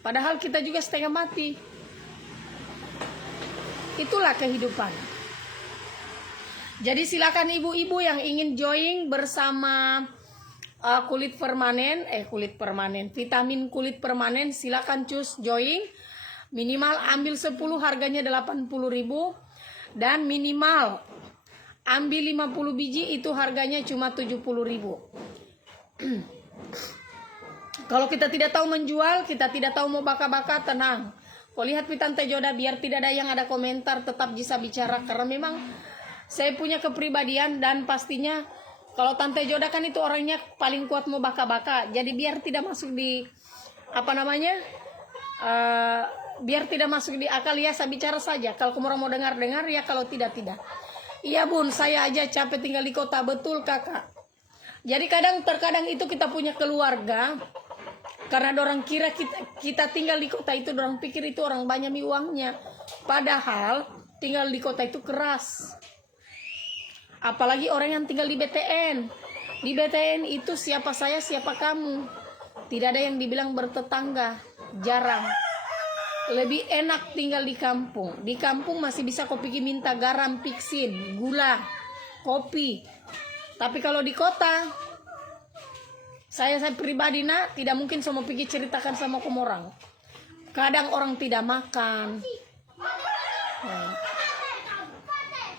padahal kita juga setengah mati. Itulah kehidupan. Jadi silakan ibu-ibu yang ingin join bersama vitamin kulit permanen, silakan cus join. Minimal ambil 10, harganya 80.000, dan minimal ambil 50 biji, itu harganya cuma 70.000. Kalau kita tidak tahu menjual, kita tidak tahu mau baka-baka, tenang. Kau lihat Tante Joda, biar tidak ada yang ada komentar, tetap bisa bicara, karena memang saya punya kepribadian. Dan pastinya kalau Tante Joda kan itu orangnya paling kuat mau baka-baka. Jadi biar tidak masuk di biar tidak masuk di akal, ya saya bicara saja. Kalau kamu orang mau dengar ya, kalau tidak. Iya bun, saya aja capek tinggal di kota. Betul kakak. Jadi terkadang itu kita punya keluarga, karena orang kira kita tinggal di kota itu, orang pikir itu orang banyak uangnya. Padahal tinggal di kota itu keras. Apalagi orang yang tinggal di BTN. Di BTN itu siapa saya, siapa kamu. Tidak ada yang dibilang bertetangga. Jarang. Lebih enak tinggal di kampung. Di kampung masih bisa kau pergi minta garam, piksin, gula, kopi. Tapi kalau di kota, saya pribadi tidak mungkin semua pergi ceritakan sama kamu orang. Kadang orang tidak makan.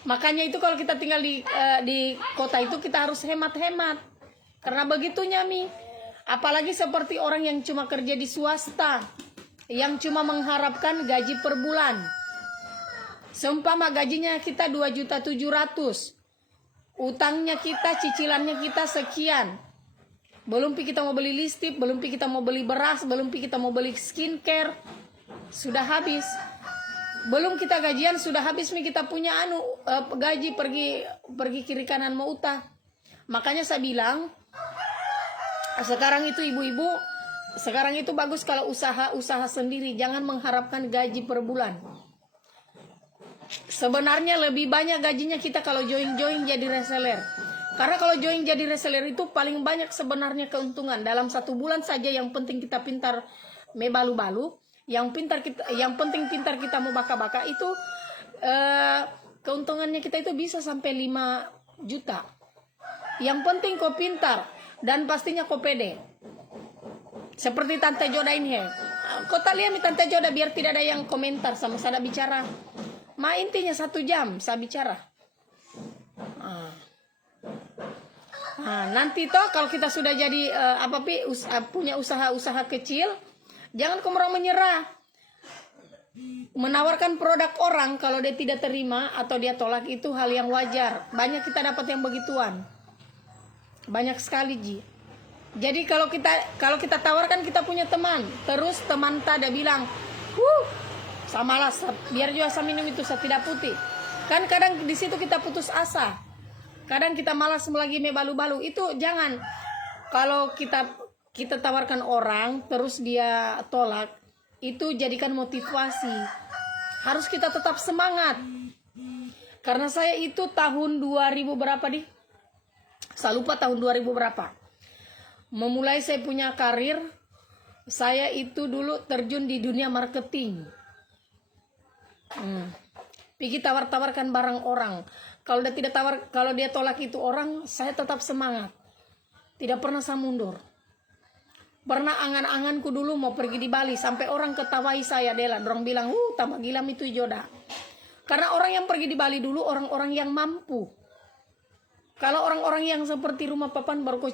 Makanya itu kalau kita tinggal di kota itu kita harus hemat-hemat. Karena begitunya apalagi seperti orang yang cuma kerja di swasta, yang cuma mengharapkan gaji per bulan. Seumpama gajinya kita 2.700.000, utangnya kita, cicilannya kita sekian. Belum pi kita mau beli listrik, belum pi kita mau beli beras, belum pi kita mau beli skincare. Sudah habis. Belum kita gajian sudah habis mi kita punya gaji pergi kiri kanan mau utah. Makanya saya bilang sekarang itu ibu-ibu, sekarang itu bagus kalau usaha sendiri, jangan mengharapkan gaji per bulan. Sebenarnya lebih banyak gajinya kita kalau join jadi reseller. Karena kalau join jadi reseller itu paling banyak sebenarnya keuntungan dalam 1 bulan saja. Yang penting kita pintar mebalu-balu, yang penting pintar kita mau baka-baka itu keuntungannya kita itu bisa sampai 5 juta. Yang penting kau pintar dan pastinya kau pede. Seperti Tante Joda ini. Kau tak lihat Tante Joda biar tidak ada yang komentar sama saya bicara. Intinya 1 jam saya bicara. Nanti toh kalau kita sudah jadi punya usaha kecil, jangan kemudian menyerah. Menawarkan produk orang kalau dia tidak terima atau dia tolak itu hal yang wajar. Banyak kita dapat yang begituan. Banyak sekali Ji. Jadi kalau kita tawarkan kita punya teman, terus teman tada bilang, saya malas, biar juga saya minum itu saya tidak putih. Kan kadang di situ kita putus asa. Kadang kita malas lagi mebalu-balu. Itu jangan. Kalau kita tawarkan orang terus dia tolak, itu jadikan motivasi. Harus kita tetap semangat. Karena saya itu tahun 2000 berapa nih? Saya lupa tahun 2000 berapa. Memulai saya punya karir, saya itu dulu terjun di dunia marketing. Pergi tawarkan barang orang. Kalau dia tolak itu orang, saya tetap semangat. Tidak pernah saya mundur. Pernah angan-anganku dulu mau pergi di Bali, sampai orang ketawai saya, Dela. Orang bilang, tambah gila itu Joda. Karena orang yang pergi di Bali dulu orang-orang yang mampu. Kalau orang-orang yang seperti rumah papan baru kau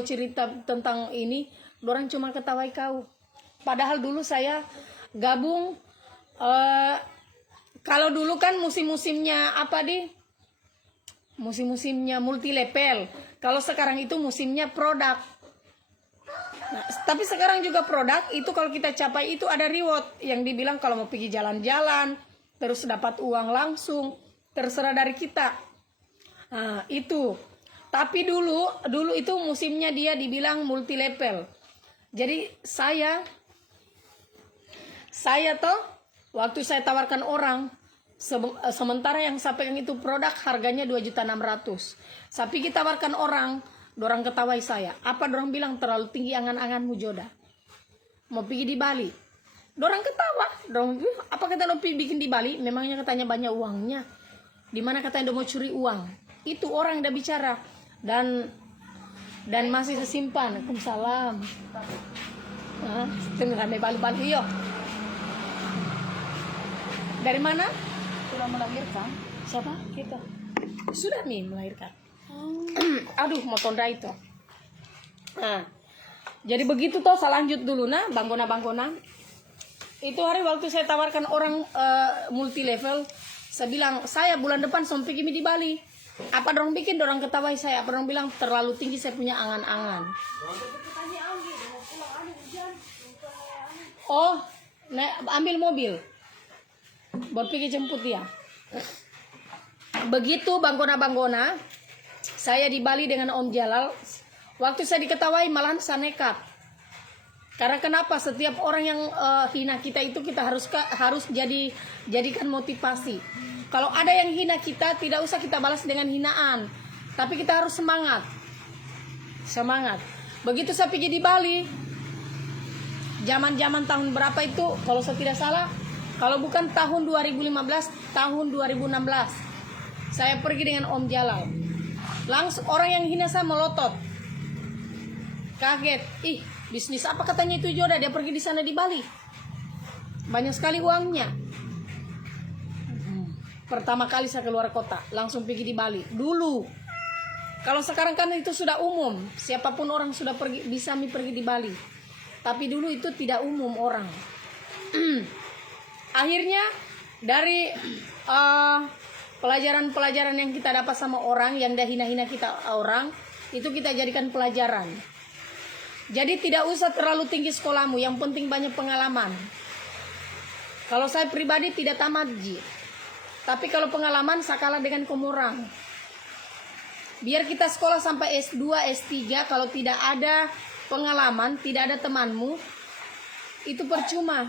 cerita tentang ini, orang cuma ketawai kau. Padahal dulu saya gabung. Kalau dulu kan musim-musimnya musim-musimnya multi level. Kalau sekarang itu musimnya produk. Nah, tapi sekarang juga produk itu kalau kita capai itu ada reward yang dibilang kalau mau pergi jalan-jalan terus dapat uang langsung, terserah dari kita. Nah, itu. Tapi dulu itu musimnya dia dibilang multi level. Jadi saya toh waktu saya tawarkan orang, sementara yang saya pegang itu produk harganya 2.600.000. Tapi kita tawarkan orang ketawai saya. Apa dorang bilang terlalu tinggi angan-anganmu Joda. Mau pergi di Bali. Dorang ketawa. Apa kata lo bikin di Bali? Memangnya katanya banyak uangnya. Di mana katanya dia mau curi uang. Itu orang yang udah bicara. Dan masih sesimpan. Waalaikumsalam. Tengah rame Bali-Bali yuk. Dari mana? Sudah melahirkan. Siapa? Kita. Sudah nih melahirkan. Aduh, mau tonda itu. Nah, jadi begitu toh. Saya lanjut dulu Banggona. Itu hari waktu saya tawarkan orang multi level, saya bilang saya bulan depan sampai gini di Bali. Apa dorang bikin? Dorang ketawai saya. Apa dorang bilang terlalu tinggi saya punya angan-angan. Ambil mobil. Buat pergi jemput dia. Begitu Banggona, saya di Bali dengan Om Jalal. Waktu saya diketawai malahan saya nekat. Karena kenapa? Setiap orang yang hina kita itu kita harus jadikan motivasi. Kalau ada yang hina kita, tidak usah kita balas dengan hinaan. Tapi kita harus semangat. Begitu saya pergi di Bali, zaman tahun berapa itu? Kalau saya tidak salah, kalau bukan tahun 2015, tahun 2016. Saya pergi dengan Om Jalal. Langsung orang yang hina saya melotot. Kaget. Bisnis apa katanya itu Joda? Dia pergi di sana di Bali. Banyak sekali uangnya. Pertama kali saya keluar kota, langsung pergi di Bali. Dulu. Kalau sekarang kan itu sudah umum. Siapapun orang sudah bisa pergi di Bali. Tapi dulu itu tidak umum orang. Akhirnya dari pelajaran-pelajaran yang kita dapat sama orang yang dah hina-hina kita orang, Itu kita jadikan pelajaran. Jadi tidak usah terlalu tinggi sekolahmu, yang penting banyak pengalaman. Kalau saya pribadi tidak tamat, Ji. Tapi kalau pengalaman saya kalah dengan kamu orang. Biar kita sekolah sampai S2, S3, kalau tidak ada pengalaman, tidak ada temanmu, itu percuma.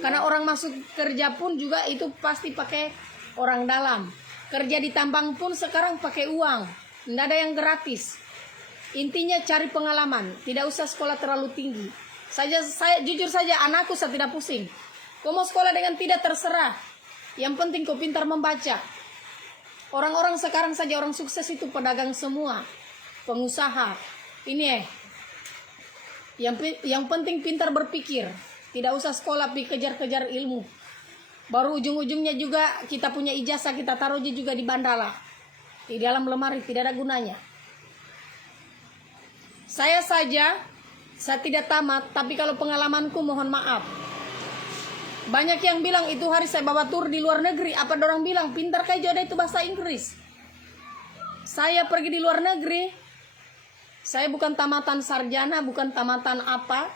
Karena orang masuk kerja pun juga itu pasti pakai orang dalam. Kerja di tambang pun sekarang pakai uang. Tidak ada yang gratis. Intinya cari pengalaman. Tidak usah sekolah terlalu tinggi. Saya jujur saja, anakku saya tidak pusing. Kau mau sekolah dengan tidak, terserah. Yang penting kau pintar membaca. Orang-orang sekarang saja, orang sukses itu pedagang semua, pengusaha. Ini yang penting pintar berpikir. Tidak usah sekolah kejar-kejar ilmu. Baru ujung-ujungnya juga kita punya ijazah, kita taruh juga di bandala, di dalam lemari, tidak ada gunanya. Saya tidak tamat, tapi kalau pengalamanku mohon maaf. Banyak yang bilang itu hari saya bawa tur di luar negeri. Apa orang bilang pintar kayak jodoh itu bahasa Inggris. Saya pergi di luar negeri. Saya bukan tamatan sarjana, bukan tamatan apa.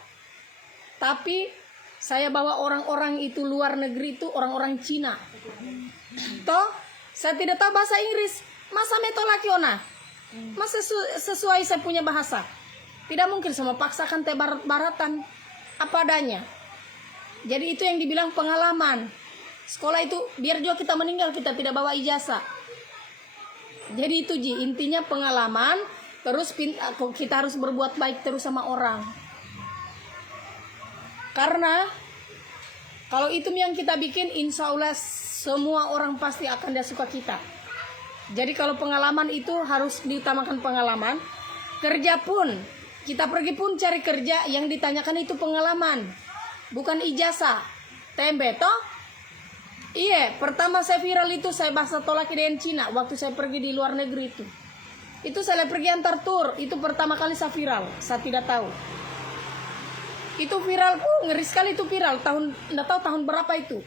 Tapi saya bawa orang-orang itu luar negeri itu orang-orang Cina. Toh saya tidak tahu bahasa Inggris. Masa metolakiona? Masa sesuai saya punya bahasa? Tidak mungkin sama paksakan teh barat-baratan. Apa adanya. Jadi itu yang dibilang pengalaman. Sekolah itu biar juga kita meninggal kita tidak bawa ijazah. Jadi itu Ji, intinya pengalaman. Terus kita harus berbuat baik terus sama orang. Karena kalau itu yang kita bikin, insya Allah semua orang pasti akan dia suka kita. Jadi kalau pengalaman itu harus diutamakan pengalaman. Kerja pun, kita pergi pun cari kerja, yang ditanyakan itu pengalaman. Bukan ijazah. Tembe toh? Iya, pertama saya viral itu saya bahasa tolak dengan Cina waktu saya pergi di luar negeri itu. Itu saya pergi antar tur, itu pertama kali saya viral. Saya tidak tahu. Itu viral, ngeri sekali itu viral. Tidak tahu tahun berapa itu.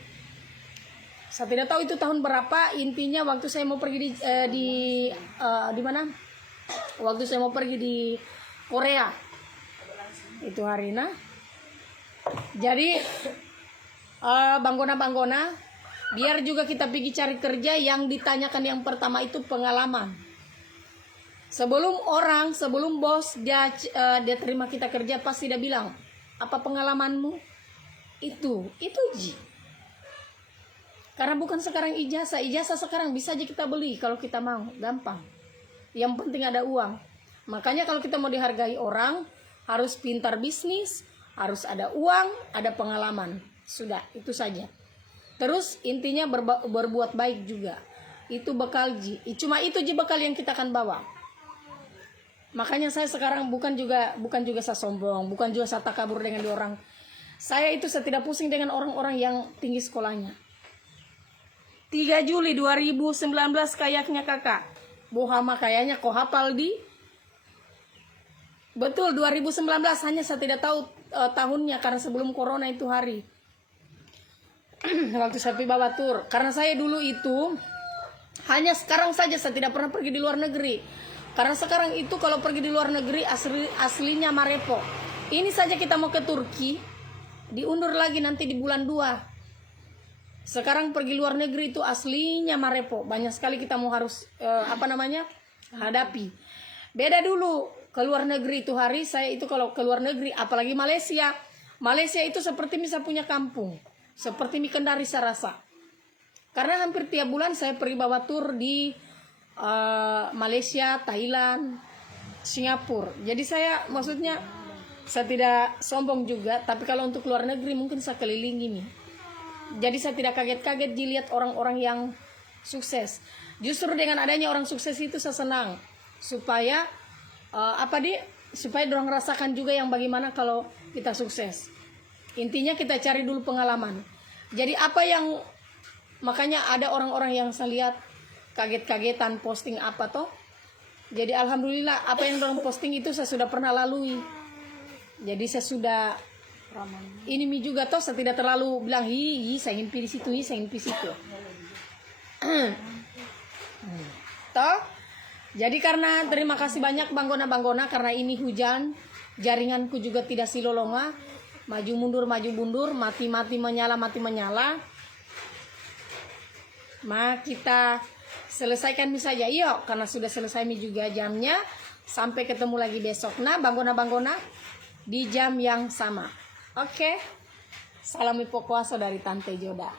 Saya tidak tahu itu tahun berapa. Intinya waktu saya mau pergi di mana? Waktu saya mau pergi di Korea. Itu Harina. Jadi banggona, biar juga kita pergi cari kerja, yang ditanyakan yang pertama itu pengalaman. Sebelum bos dia terima kita kerja, pasti dia bilang, apa pengalamanmu? Itu Ji. Karena bukan sekarang ijazah sekarang bisa aja kita beli kalau kita mau, gampang. Yang penting ada uang. Makanya kalau kita mau dihargai orang, harus pintar bisnis, harus ada uang, ada pengalaman. Sudah, itu saja. Terus intinya berbuat baik juga. Itu bekal Ji. Cuma itu Ji bekal yang kita akan bawa. Makanya saya sekarang bukan juga saya sombong, bukan juga saya takabur dengan orang. Saya tidak pusing dengan orang-orang yang tinggi sekolahnya. 3 Juli 2019 kayaknya kakak. Bohama kayaknya kok hafal di. Betul 2019, hanya saya tidak tahu tahunnya karena sebelum corona itu hari. Waktu saya bawa tur. Karena saya dulu itu hanya sekarang saja saya tidak pernah pergi di luar negeri. Karena sekarang itu kalau pergi di luar negeri aslinya Marepo. Ini saja kita mau ke Turki, diundur lagi nanti di bulan 2. Sekarang pergi luar negeri itu aslinya Marepo. Banyak sekali kita mau harus hadapi. Beda dulu ke luar negeri itu hari saya itu kalau ke luar negeri, apalagi Malaysia. Malaysia itu seperti misalnya punya kampung. Seperti mi Kendari saya rasa. Karena hampir tiap bulan saya pergi bawa tur di Malaysia, Thailand, Singapura. Jadi saya tidak sombong juga, tapi kalau untuk luar negeri mungkin saya kelilingi nih. Jadi saya tidak kaget-kaget dilihat orang-orang yang sukses. Justru dengan adanya orang sukses itu saya senang, supaya supaya dorang rasakan juga yang bagaimana kalau kita sukses. Intinya kita cari dulu pengalaman. Jadi makanya ada orang-orang yang saya lihat kaget-kagetan posting apa toh. Jadi alhamdulillah apa yang dorang posting itu saya sudah pernah lalui. Jadi saya sudah ini juga toh, saya tidak terlalu bilang saya ingin pilih situ, saya ingin pilih situ. Toh Jadi karena terima kasih banyak Bang Gona karena ini hujan, jaringanku juga tidak silolonga, maju mundur, mati menyala. Kita selesaikan mie saja, yuk, karena sudah selesai mie juga jamnya. Sampai ketemu lagi besok. Nah, Bang Gona di jam yang sama. Oke. Salam ipokuaso dari Tante Joda.